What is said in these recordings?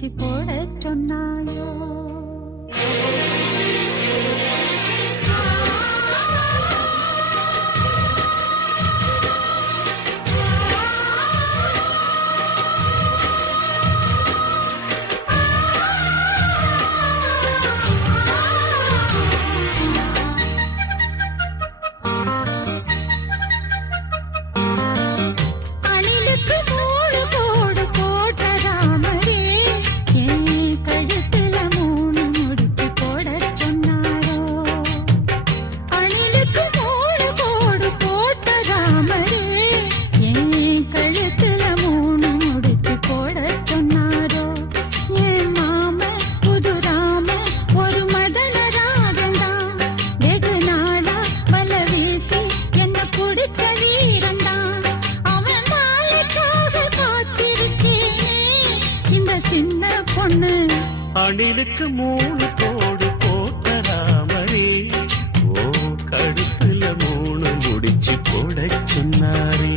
முடிச்சு போட சொன்னாயோ. அணிலுக்கு 3 கோடு போட்ட ராமரே, ஓ கழுத்துல 3 முடிச்சு போட சொன்னாரே.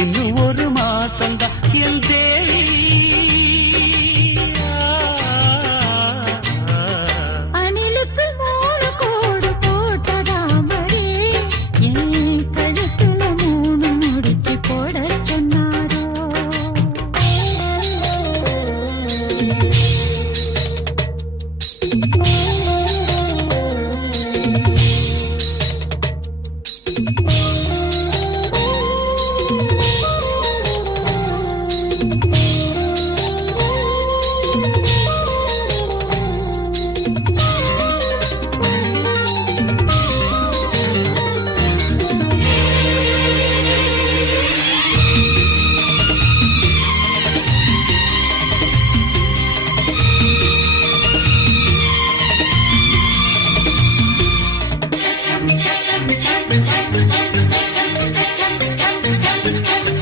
இன்னும் ஒரு மாசந்தா என் தேவி. அணிலுக்கு 3 கோடு போட்ட ராமரே, என் கழுத்துல 3 முடிச்சு போட சொன்னாரோ.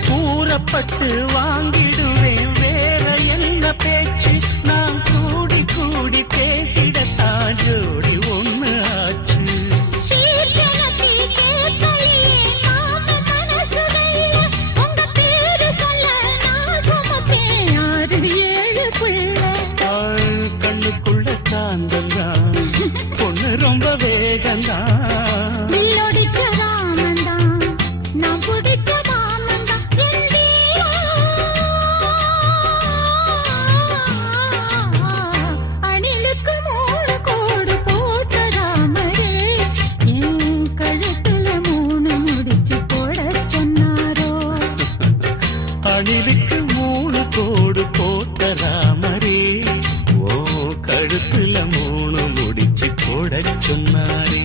கூறப்பட்டு வாங்கிடுவேன், வேற என்ன பேச்சு? நான் கூடி கூடி பேசிடத்தான் ஜோடி ஒண்ணு ஆச்சு. கண்ணுக்குள்ள காந்தந்தான், பொண்ணு ரொம்ப வேகந்தான். அணிலுக்கு 3 கோடு போட்ட ராமரே, ஓ கழுத்துல 3 முடிச்சு போட சொன்னாரே.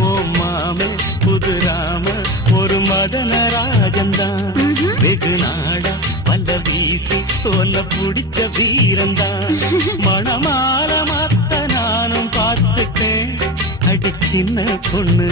ஓ மாமே புது ராம ஒரு மதன ராஜந்தான், வெகு நாடா வல்ல வீசி ஒன்ன புடிச்ச வீரந்தான். மணமால மத்த நானும் பார்த்துட்டேன், அடி சின்ன பொண்ணு